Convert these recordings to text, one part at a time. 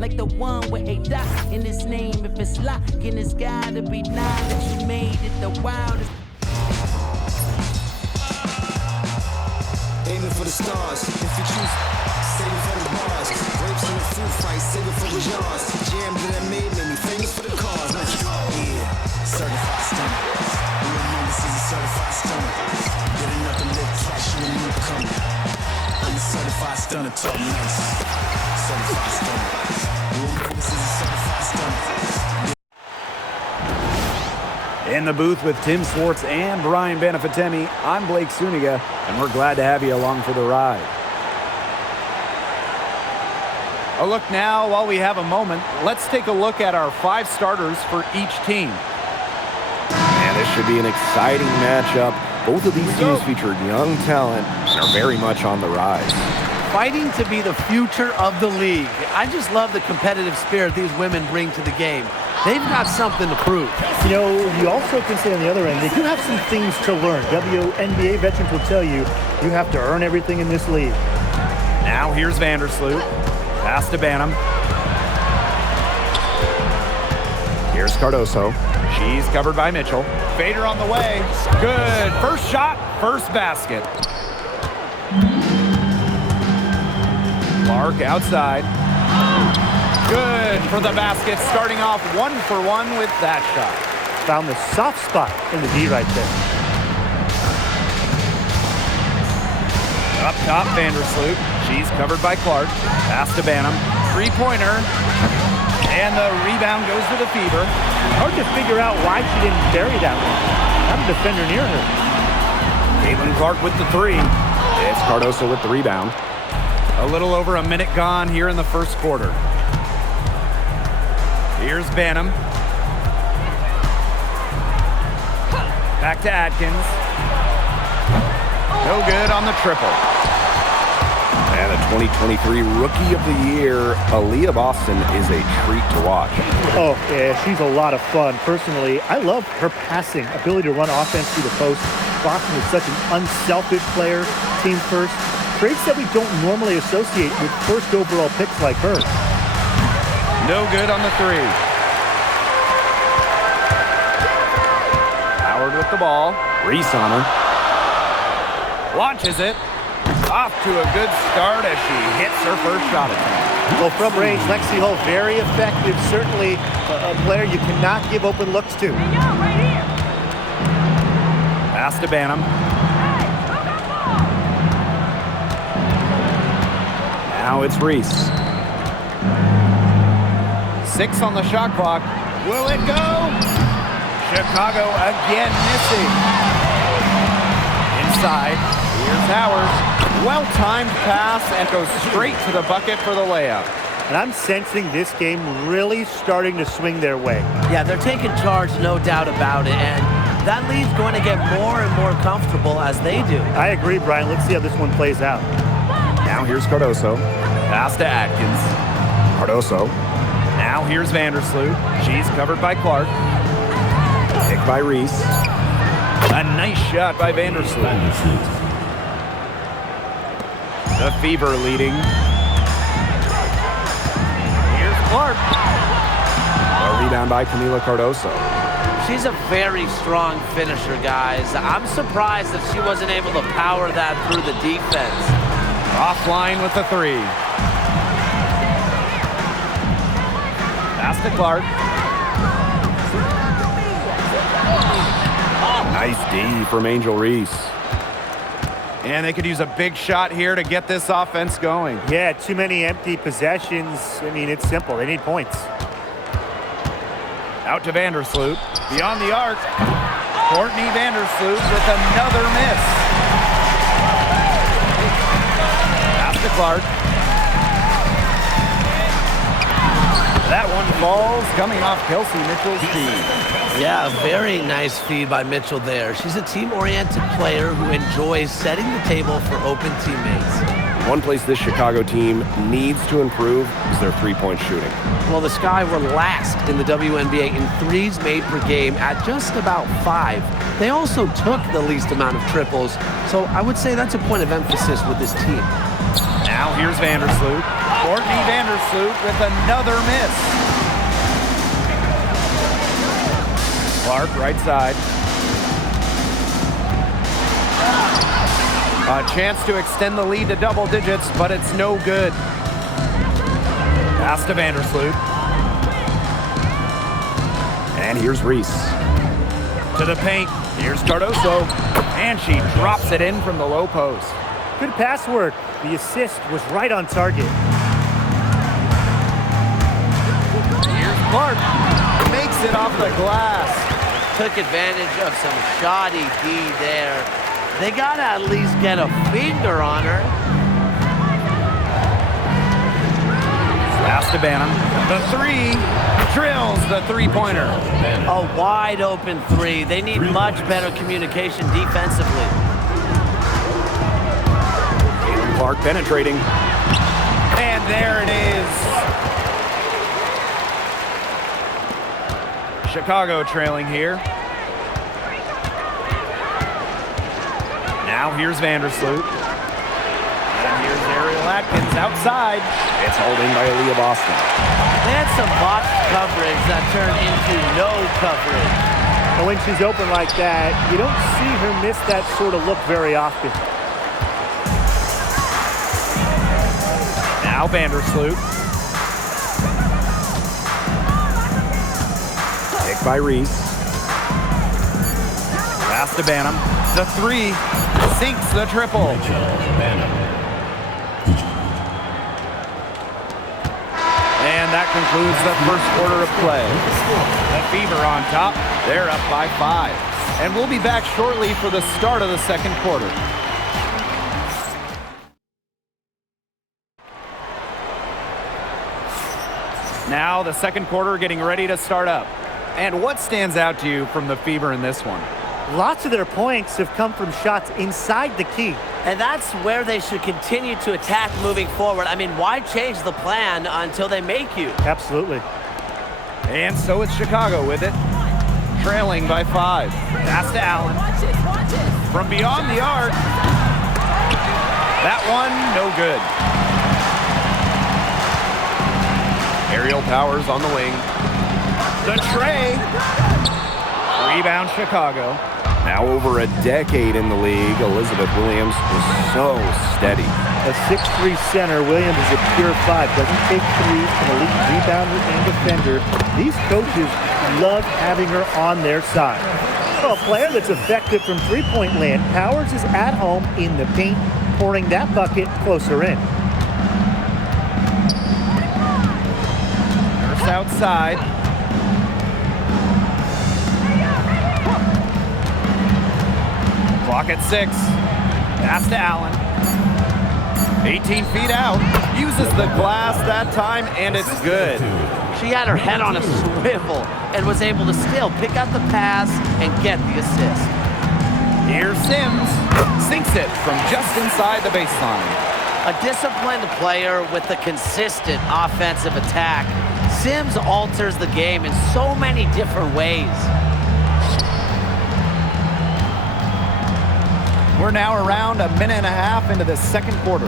like the one with a dot in his name. If it's locking, it's gotta be nine that you made it the wildest. Aiming for the stars. If you choose, save it for the bars. Grapes in the fruit fight, save it for the jars. Jam that I made me famous for the cars. Yeah, certified stunner. We know this is a certified stunner. Get enough to live cash in the newcomer. I'm a certified stunner, talk nice. Certified stunner. We know this is a certified stunner. In the booth with Tim Swartz and Brian Benefatemi, I'm Blake Suniga, and we're glad to have you along for the ride. A look now, while we have a moment, let's take a look at our 5 starters for each team. And this should be an exciting matchup. Both of these teams featured young talent and are very much on the rise. Fighting to be the future of the league. I just love the competitive spirit these women bring to the game. They've got something to prove. You know, you also can say on the other end, they do have some things to learn. WNBA veterans will tell you, you have to earn everything in this league. Now here's Vandersloot. Pass to Banham. Here's Cardoso. She's covered by Mitchell. Fader on the way. Good. First shot, first basket. Clark outside. Good for the basket, starting off 1 for 1 with that shot. Found the soft spot in the D right there. Up top, Vandersloot. She's covered by Clark. Pass to Banham. Three-pointer. And the rebound goes to the Fever. Hard to figure out why she didn't bury that one. Not a defender near her. Caitlin Clark with the 3. It's Cardoso with the rebound. A little over a minute gone here in the first quarter. Here's Banham. Back to Atkins. No good on the triple. And the 2023 Rookie of the Year, Aaliyah Boston, is a treat to watch. Oh, yeah, she's a lot of fun. Personally, I love her passing, ability to run offense through the post. Boston is such an unselfish player, team first. Traits that we don't normally associate with first overall picks like her. No good on the 3. Howard with the ball. Reese on her. Launches it. Off to a good start as she hits her first shot attempt. Well, from range, Lexi Hull, very effective. Certainly a player you cannot give open looks to. Pass to Banham. Now it's Reese. 6 on the shot clock. Will it go? Chicago again missing. Inside. Here's Howard. Well-timed pass and goes straight to the bucket for the layup. And I'm sensing this game really starting to swing their way. Yeah, they're taking charge, no doubt about it. And that lead's going to get more and more comfortable as they do. I agree, Brian. Let's see how this one plays out. Now here's Cardoso. Pass to Atkins. Cardoso. Now here's Vandersloot. She's covered by Clark. Picked by Reese. A nice shot by Vandersloot. The Fever leading. Here's Clark. A rebound by Camila Cardoso. She's a very strong finisher, guys. I'm surprised that she wasn't able to power that through the defense. Offline with the 3. Pass to Clark. Nice D from Angel Reese. And they could use a big shot here to get this offense going. Yeah, too many empty possessions. I mean, it's simple. They need points. Out to Vandersloot. Beyond the arc. Courtney Vandersloot with another miss. Pass to Clark. That one falls, coming off Kelsey Mitchell's feed. Yeah, a very nice feed by Mitchell there. She's a team-oriented player who enjoys setting the table for open teammates. One place this Chicago team needs to improve is their three-point shooting. Well, the Sky were last in the WNBA in threes made per game at just about 5. They also took the least amount of triples, so I would say that's a point of emphasis with this team. Now here's Vandersloot. Courtney Vandersloot with another miss. Clark, right side. A chance to extend the lead to double digits, but it's no good. Pass to Vandersloot. And here's Reese. To the paint. Here's Cardoso. And she drops it in from the low post. Good pass work. The assist was right on target. Here's Clark. Makes it off the glass. Took advantage of some shoddy D there. They gotta at least get a finger on her. Pass to Banham. The three. Drills the three-pointer. A wide open three. They need much better communication defensively. Caitlin Clark penetrating. And there it is. Chicago trailing here. Now here's Vandersloot. And here's Ariel Atkins outside. It's holding by Aaliyah Boston. They had some box coverage that turned into no coverage. And when she's open like that, you don't see her miss that sort of look very often. Now Vandersloot. Picked by Reese. Pass to Banham. The three sinks the triple. And that concludes the first quarter of play. The Fever on top. They're up by 5. And we'll be back shortly for the start of the second quarter. Now the second quarter getting ready to start up. And what stands out to you from the Fever in this one? Lots of their points have come from shots inside the key. And that's where they should continue to attack moving forward. I mean, why change the plan until they make you? Absolutely. And so it's Chicago with it, trailing by 5. Pass to Allen. From beyond the arc. That one, no good. Aerial Powers on the wing. The tray. Rebound Chicago. Now over a decade in the league, Elizabeth Williams is so steady. A 6'3" center, Williams is a pure 5. Doesn't take threes, an elite rebounder and defender. These coaches love having her on their side. Well, a player that's effective from three-point land, Powers is at home in the paint, pouring that bucket closer in. Nurse outside. Clock at 6. Pass to Allen. 18 feet out. Uses the glass that time, and it's good. She had her head on a swivel and was able to still pick out the pass and get the assist. Here's Sims. Sinks it from just inside the baseline. A disciplined player with a consistent offensive attack. Sims alters the game in so many different ways. We're now around a minute and a half into the second quarter.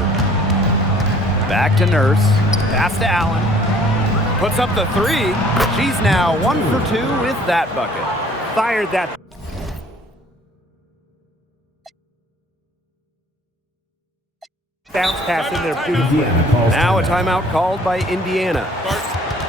Back to Nurse. Pass to Allen. Puts up the 3. She's now 1 for 2 with that bucket. Fired that. Bounce pass in there beautifully. Now a timeout called by Indiana.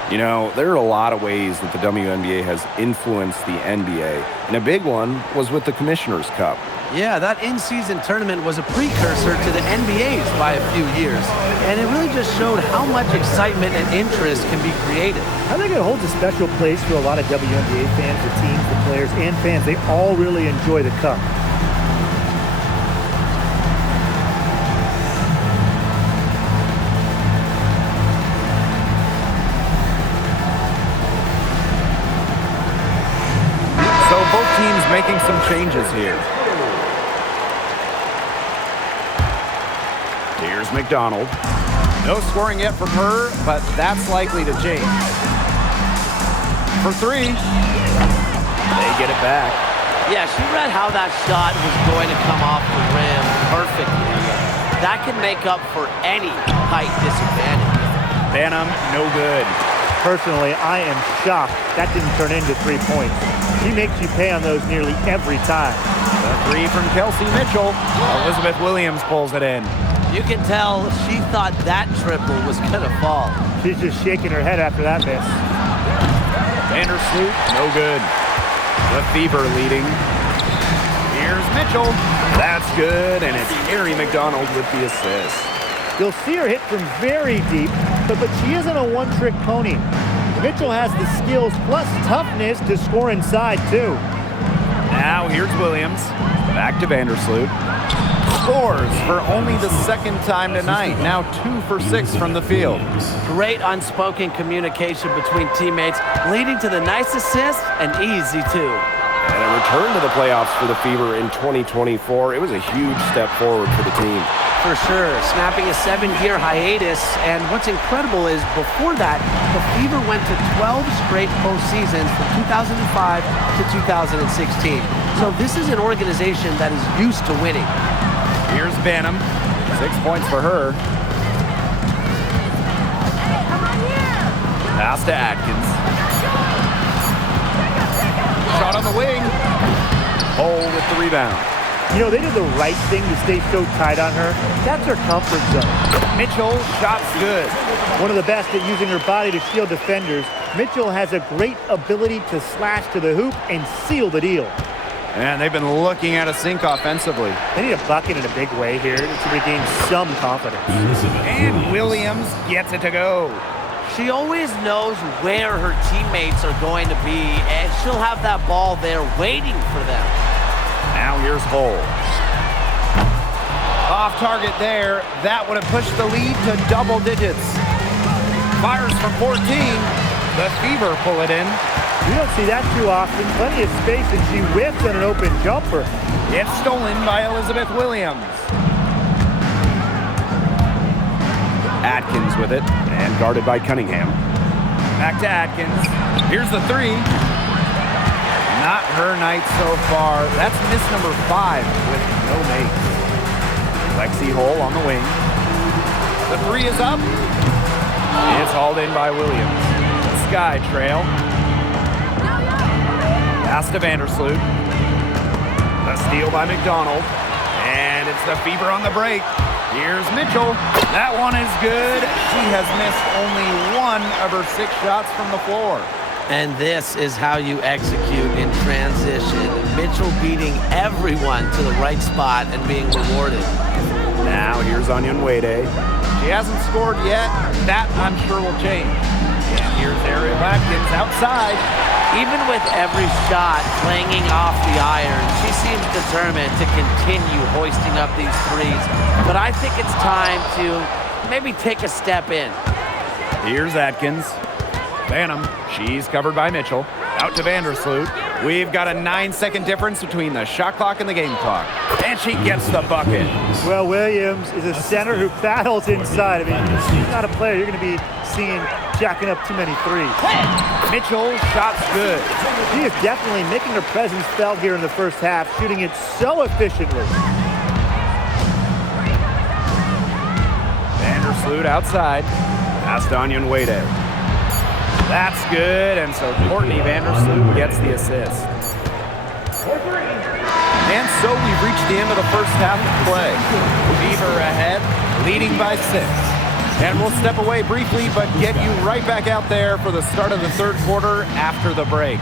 You know, there are a lot of ways that the WNBA has influenced the NBA, and a big one was with the Commissioner's Cup. Yeah, that in-season tournament was a precursor to the NBA's by a few years, and it really just showed how much excitement and interest can be created. I think it holds a special place for a lot of WNBA fans, the teams, the players, and fans. They all really enjoy the cup. So both teams making some changes here. Here's McDonald. No scoring yet from her, but that's likely to change. For 3. They get it back. Yeah, she read how that shot was going to come off the rim perfectly. That can make up for any height disadvantage. Banham, no good. Personally, I am shocked that didn't turn into 3 points. She makes you pay on those nearly every time. The three from Kelsey Mitchell. Elizabeth Williams pulls it in. You can tell she thought that triple was going to fall. She's just shaking her head after that miss. Vandersloot, no good. The Fever leading. Here's Mitchell. That's good, and it's Mary McDonald with the assist. You'll see her hit from very deep, but she isn't a one-trick pony. Mitchell has the skills plus toughness to score inside, too. Now here's Williams. Back to Vandersloot. Scores for only the second time tonight. Now 2 for 6 from the field. Great unspoken communication between teammates, leading to the nice assist and easy two. And a return to the playoffs for the Fever in 2024. It was a huge step forward for the team. For sure, snapping a 7-year hiatus, and what's incredible is before that, the Fever went to 12 straight postseasons from 2005 to 2016. So this is an organization that is used to winning. Here's Banham. 6 points for her. Pass to Atkins. Shot on the wing. Hole with the rebound. You know, they did the right thing to stay so tight on her. That's her comfort zone. Mitchell, shot's good. One of the best at using her body to shield defenders, Mitchell has a great ability to slash to the hoop and seal the deal. And they've been looking at a sink offensively. They need a bucket in a big way here to regain some confidence. And Williams gets it to go. She always knows where her teammates are going to be, and she'll have that ball there waiting for them. Now here's Hole. Off target there. That would have pushed the lead to double digits. Fires from 14. The Fever pull it in. You don't see that too often. Plenty of space, and she whiffs on an open jumper. It's stolen by Elizabeth Williams. Atkins with it, and guarded by Cunningham. Back to Atkins. Here's the three. Not her night so far. That's miss number 5 with no makes. Lexi Hole on the wing. The three is up. It's hauled in by Williams. Sky trail. Pass to Vandersloot. A steal by McDonald. And it's the Fever on the break. Here's Mitchell. That one is good. She has missed only 1 of her 6 shots from the floor. And this is how you execute in transition. Mitchell beating everyone to the right spot and being rewarded. Now here's Onion Wade. She hasn't scored yet. That I'm sure will change. And here's Ariel Atkins outside. Even with every shot clanging off the iron, she seems determined to continue hoisting up these threes. But I think it's time to maybe take a step in. Here's Atkins. Banham, she's covered by Mitchell. Out to Vandersloot. We've got a 9-second difference between the shot clock and the game clock. And she gets the bucket. Well, Williams is a center who battles inside. I mean, she's not a player you're going to be seeing jacking up too many threes. Mitchell, shot's good. She is definitely making her presence felt here in the first half, shooting it so efficiently. Vandersloot outside. Pass to Onion Wade. That's good, and so Courtney Vandersloot gets the assist. And so we've reached the end of the first half of play. Fever ahead, leading by 6. And we'll step away briefly, but get you right back out there for the start of the third quarter after the break.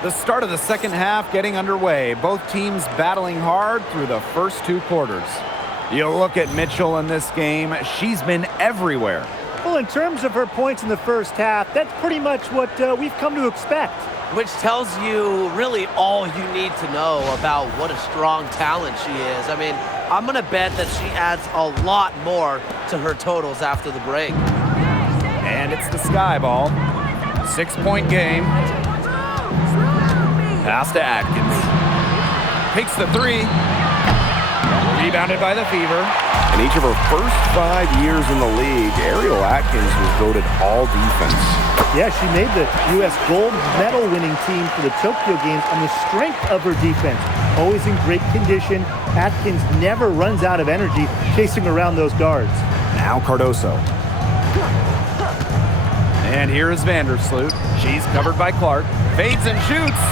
The start of the second half getting underway. Both teams battling hard through the first 2 quarters. You look at Mitchell in this game, she's been everywhere. Well, in terms of her points in the first half, that's pretty much what we've come to expect. Which tells you really all you need to know about what a strong talent she is. I mean, I'm going to bet that she adds a lot more to her totals after the break. And it's the Sky Ball. 6-point game. Pass to Atkins. Takes the three. Rebounded by the Fever. In each of her first 5 years in the league, Ariel Atkins was voted all defense. Yeah, she made the U.S. gold medal winning team for the Tokyo Games on the strength of her defense. Always in great condition. Atkins never runs out of energy chasing around those guards. Now Cardoso. And here is Vandersloot. She's covered by Clark. Fades and shoots.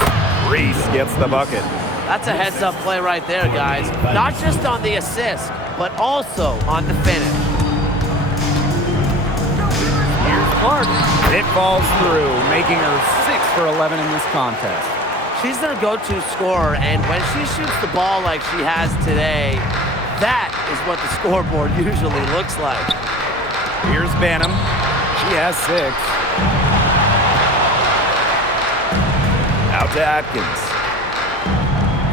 Reese gets the bucket. That's a heads-up play right there, guys. Not just on the assist, but also on the finish. Clark. It falls through, making her 6 for 11 in this contest. She's their go-to scorer, and when she shoots the ball like she has today, that is what the scoreboard usually looks like. Here's Banham. She has 6. Out to Atkins.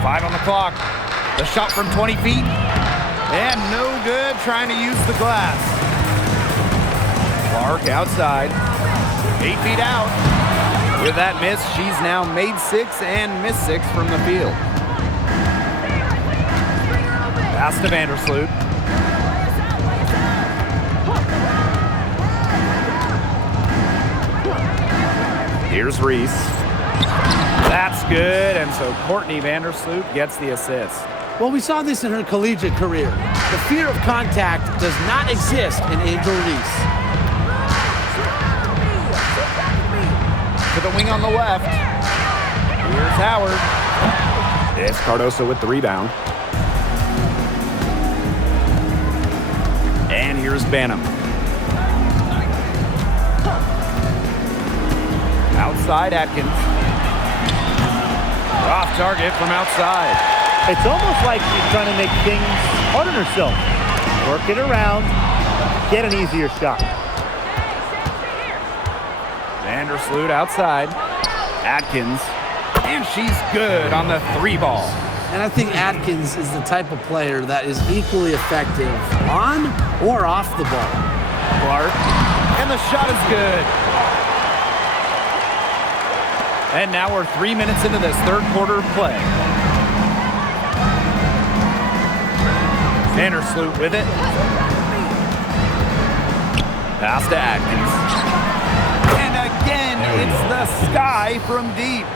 5 on the clock. The shot from 20 feet. And no good, trying to use the glass. Clark outside. 8 feet out. With that miss, she's now made 6 and missed 6 from the field. Pass to Vandersloot. Here's Reese. That's good, and so Courtney Vandersloot gets the assist. Well, we saw this in her collegiate career. The fear of contact does not exist in Angel Reese. To the wing on the left. Here's Howard. It's Cardoso with the rebound. And here's Banham. Outside Atkins. Off target from outside. It's almost like she's trying to make things hard on herself. Work it around, get an easier shot. Vandersloot outside. Atkins. And she's good on the 3 ball. And I think Atkins is the type of player that is equally effective on or off the ball. Clark. And the shot is good. And now we're 3 minutes into this third quarter of play. Vandersloot with it. Pass to Atkins. And again, it's the Sky from deep.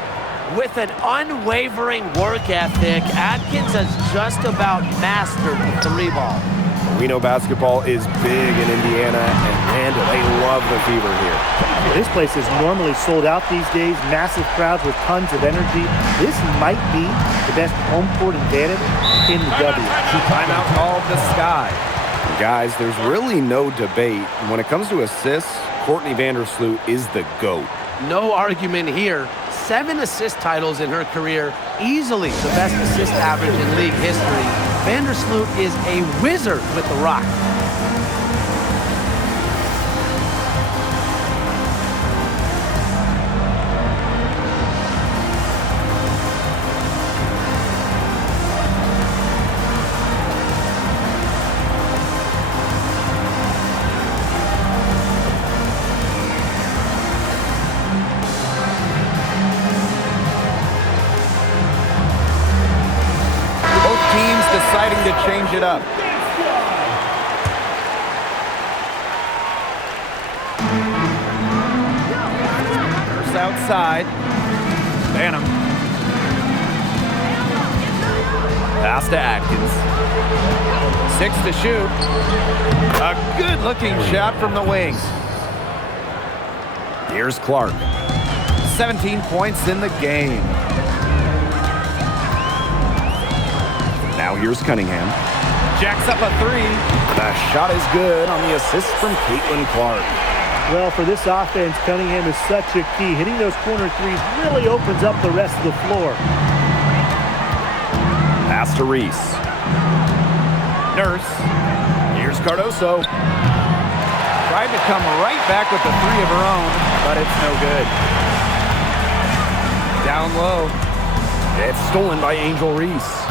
With an unwavering work ethic, Atkins has just about mastered the 3 ball. We know basketball is big in Indiana, and Randa, they love the Fever here. This place is normally sold out these days, massive crowds with tons of energy. This might be the best home court advantage in the W. Timeout called the Sky. Guys, there's really no debate. When it comes to assists, Courtney Vandersloot is the GOAT. No argument here. 7 assist titles in her career, easily the best assist average in league history. Vandersloot is a wizard with the rock. Deciding to change it up. First outside. Banham. Pass to Atkins. 6 to shoot. A good-looking shot from the wings. Here's Clark. 17 points in the game. Now here's Cunningham. Jacks up a 3. The shot is good on the assist from Caitlin Clark. Well, for this offense, Cunningham is such a key. Hitting those corner threes really opens up the rest of the floor. Pass to Reese. Nurse. Here's Cardoso. Tried to come right back with the three of her own, but it's no good. Down low. It's stolen by Angel Reese.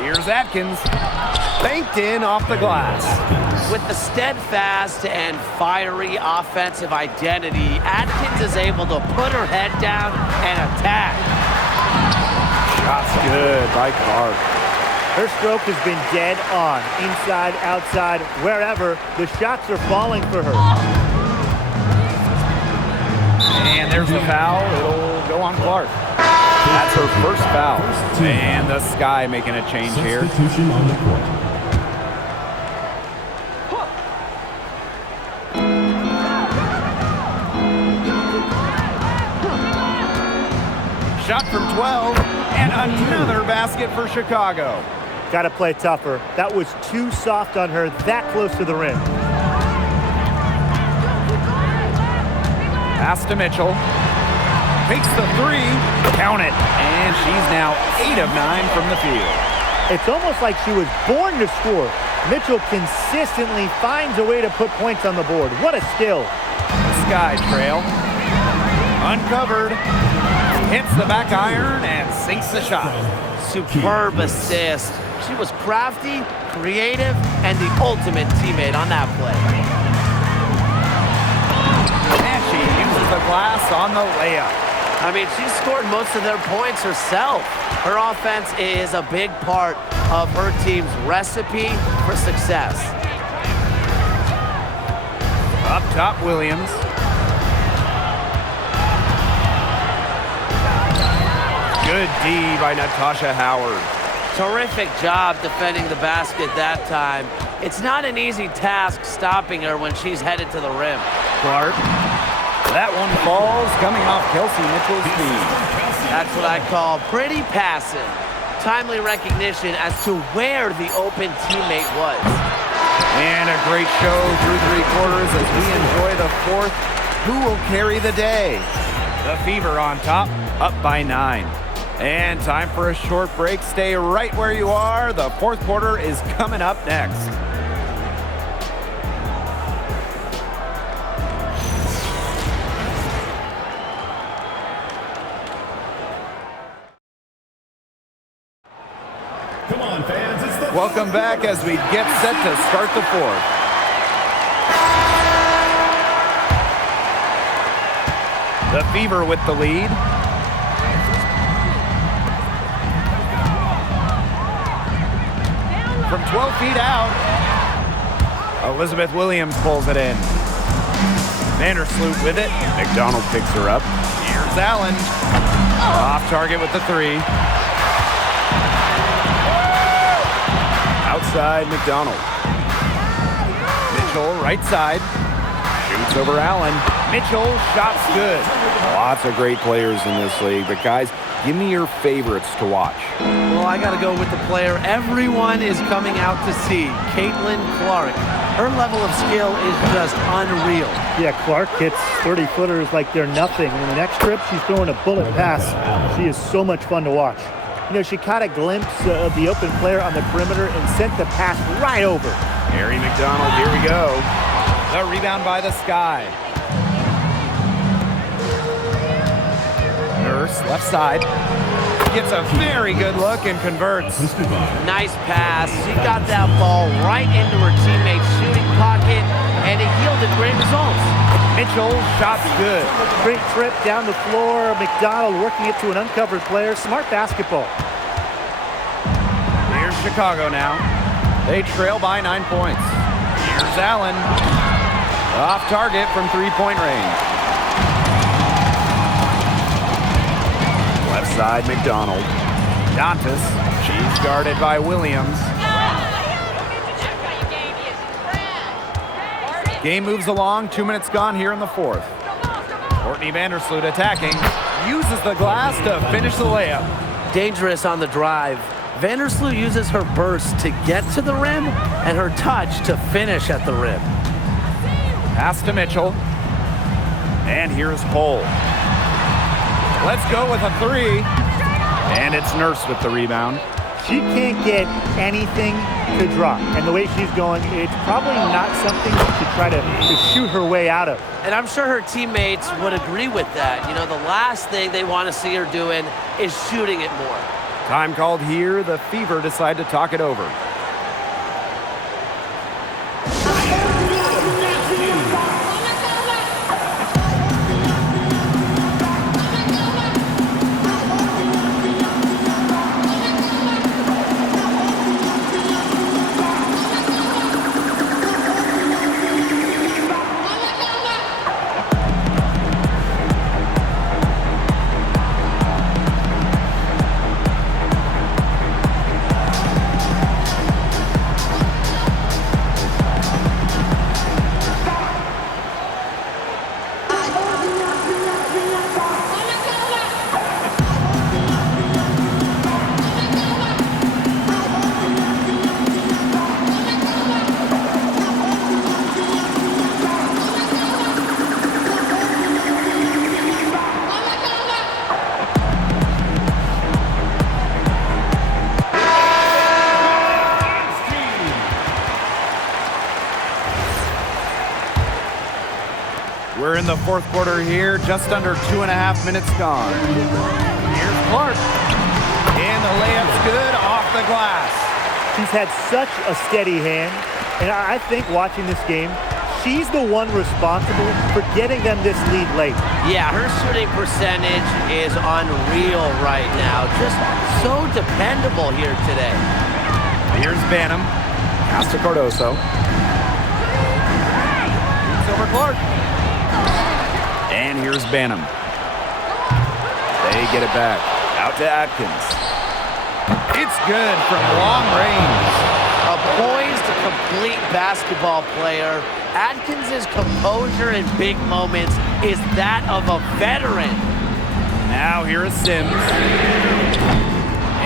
Here's Atkins. Banked in off the glass. With the steadfast and fiery offensive identity, Atkins is able to put her head down and attack. Shot's good by Clark. Her stroke has been dead on. Inside, outside, wherever, the shots are falling for her. And there's the foul. It'll go on Clark. That's her first foul. And the Sky making a change here. Substitution on the court. Shot from 12, and another basket for Chicago. Got to play tougher. That was too soft on her, that close to the rim. Pass to Mitchell. Takes the three. Count it. And she's now 8 of 9 from the field. It's almost like she was born to score. Mitchell consistently finds a way to put points on the board. What a skill. Sky trail. Uncovered. Hits the back iron and sinks the shot. Superb assist. She was crafty, creative, and the ultimate teammate on that play. And she uses the glass on the layup. I mean, she scored most of their points herself. Her offense is a big part of her team's recipe for success. Up top, Williams. Good D by Natasha Howard. Terrific job defending the basket that time. It's not an easy task stopping her when she's headed to the rim. Clark. That one falls coming off Kelsey Mitchell's feet. That's what I call pretty passive. Timely recognition as to where the open teammate was. And a great show through 3 quarters as we enjoy the fourth. Who will carry the day? The Fever on top, up by 9. And time for a short break. Stay right where you are. The fourth quarter is coming up next. Come on, fans. It's the Welcome back as we get set to start the fourth. The Fever with the lead. From 12 feet out, Elizabeth Williams pulls it in. Vandersloot with it. McDonald picks her up. Here's Allen. Off target with the 3. Outside McDonald. Mitchell, right side. Shoots over Allen. Mitchell, shot's good. Lots of great players in this league, but guys, give me your favorites to watch. Well, I got to go with the player everyone is coming out to see, Caitlin Clark. Her level of skill is just unreal. Yeah, Clark hits 30-footers like they're nothing. In the next trip, she's throwing a bullet pass. She is so much fun to watch. You know, she caught a glimpse of the open player on the perimeter and sent the pass right over. Harry McDonald, here we go. The rebound by the Sky. Nurse, left side. Gets a very good look and converts. Nice pass. She got that ball right into her teammate's shooting pocket, and it yielded great results. Mitchell, shot's good. Great trip down the floor. McDonald working it to an uncovered player. Smart basketball. Here's Chicago now. They trail by 9 points. Here's Allen. Off target from 3-point range. Left side, McDonald. Dantas. She's guarded by Williams. Game moves along. 2 minutes gone here in the fourth. Courtney Vandersloot attacking. Uses the glass to finish the layup. Dangerous on the drive. Vandersloot uses her burst to get to the rim and her touch to finish at the rim. Pass to Mitchell. And here's Hull. Let's go with a 3. And it's Nurse with the rebound. She can't get anything to drop. And the way she's going, it's probably not something to try to shoot her way out of. And I'm sure her teammates would agree with that. You know, the last thing they want to see her doing is shooting it more. Time called here. The Fever decide to talk it over. We're in the fourth quarter here, just under 2.5 minutes gone. Here's Clark. And the layup's good off the glass. She's had such a steady hand, and I think watching this game, she's the one responsible for getting them this lead late. Yeah, her shooting percentage is unreal right now. Just so dependable here today. Here's Banham. Pass to Cardoso. It's over Clark. And here's Banham. They get it back. Out to Atkins. It's good from long range. A poised, complete basketball player. Atkins' composure in big moments is that of a veteran. Now here is Sims.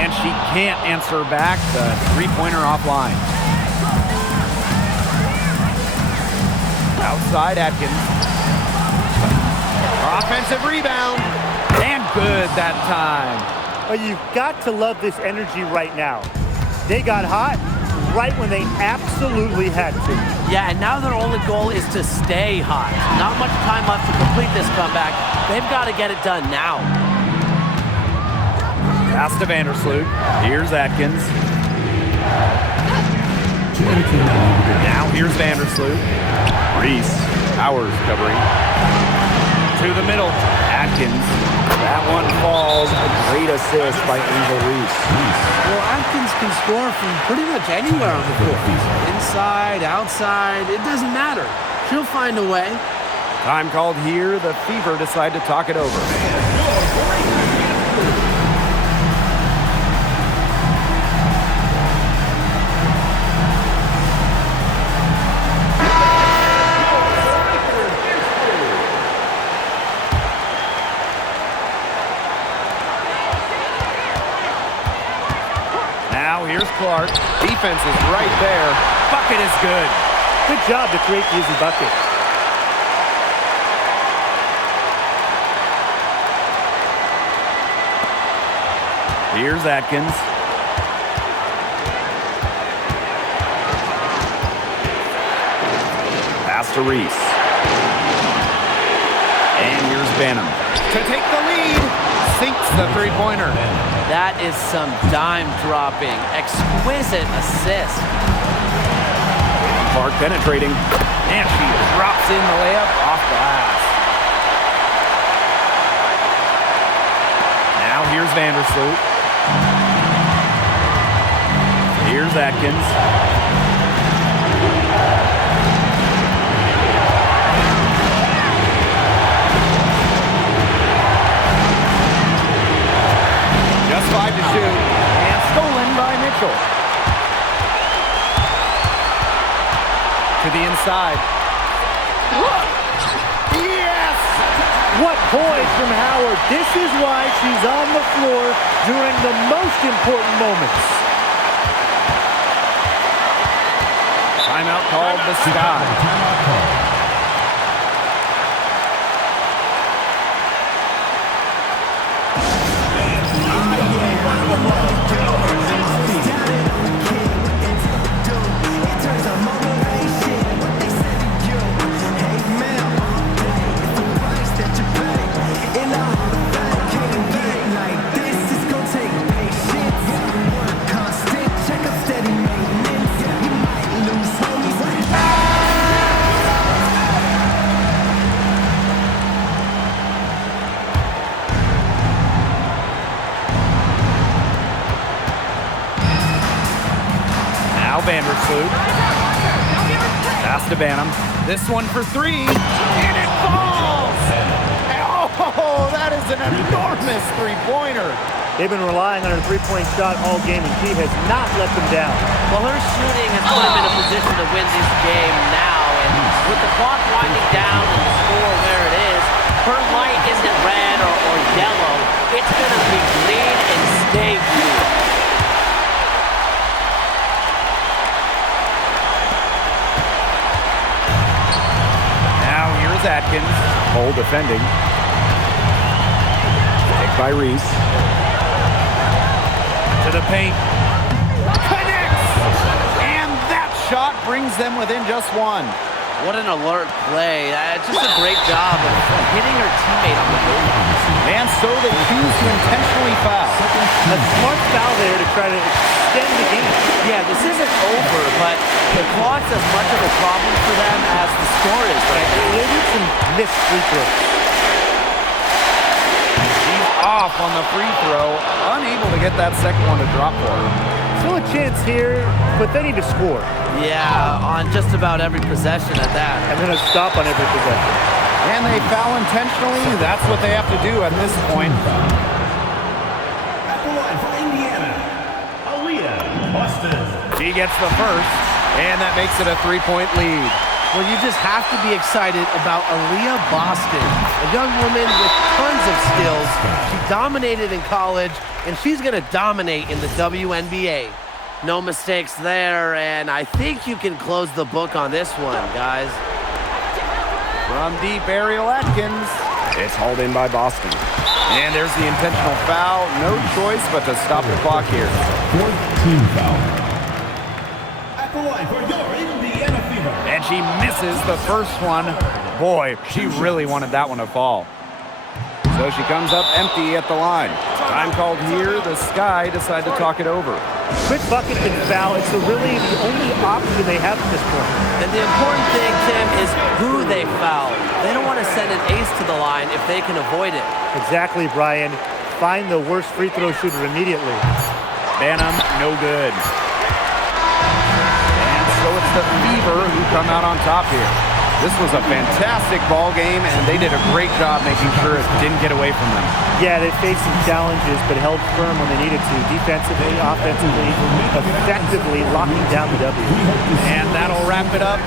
And she can't answer back the three-pointer offline. Outside Atkins. Offensive rebound. And good that time. But you've got to love this energy right now. They got hot right when they absolutely had to. Yeah, and now their only goal is to stay hot. Not much time left to complete this comeback. They've got to get it done now. Pass to Vandersloot. Here's Atkins. Now here's Vandersloot. Reese. Powers covering. To the middle. Atkins. That one falls. A great assist by Angel Reese. Well, Atkins can score from pretty much anywhere on the court. Inside, outside, it doesn't matter. She'll find a way. Time called here. The Fever decide to talk it over. Now here's Clark. Defense is right there. Bucket is good. Good job to create the easy bucket. Here's Atkins. Pass to Reese. And here's Banham. To take the lead. Sinks the three-pointer. That is some dime dropping. Exquisite assist. Clark penetrating. And she drops in the layup off glass. Now here's Vandersloot. Here's Atkins. Just 5 to shoot. And stolen by Mitchell. To the inside. Yes! What poise from Howard. This is why she's on the floor during the most important moments. Timeout called the Sky. Vandersloot. Pass to Banham. This one for three, and it falls! Oh, that is an enormous three-pointer. They've been relying on her three-point shot all game, and she has not let them down. Well, her shooting has put them in a position to win this game now, and with the clock winding down and the score where it is, her light isn't red or yellow. It's going to be green and stay blue. Now here's Atkins. Hole defending. Take by Reese. To the paint. Connects! And that shot brings them within just one. What an alert play. Just a great job of hitting her teammate on the move. And so they choose to intentionally foul. A smart foul there to try to extend the game. Yeah, this isn't over, but the clock's as much of a problem for them as the score is right now. They need some missed free throws. She's off on the free throw, unable to get that second one to drop for her. Still a chance here, but they need to score. Yeah, on just about every possession at that. And then a stop on every possession. And they foul intentionally. That's what they have to do at this point. At the line for Indiana, Aaliyah Boston. She gets the first, and that makes it a three-point lead. Well, you just have to be excited about Aaliyah Boston, a young woman with tons of skills. She dominated in college, and she's going to dominate in the WNBA. No mistakes there, and I think you can close the book on this one, guys. From deep, Ariel Atkins. It's hauled in by Boston. And there's the intentional foul. No choice but to stop the clock here. 14 foul. At the line for your Indiana Fever. And she misses the first one. Boy, she really wanted that one to fall. So she comes up empty at the line. Time called here. The Sky decide to talk it over. Quick bucket and foul. It's really the only option they have at this point. And the important thing, Tim, is who they foul. They don't want to send an ace to the line if they can avoid it. Exactly, Brian. Find the worst free throw shooter immediately. Banham, no good. And so it's the Fever who come out on top here. This was a fantastic ball game, and they did a great job making sure it didn't get away from them. Yeah, they faced some challenges, but held firm when they needed to. Defensively, offensively, effectively locking down the W. And that'll wrap it up.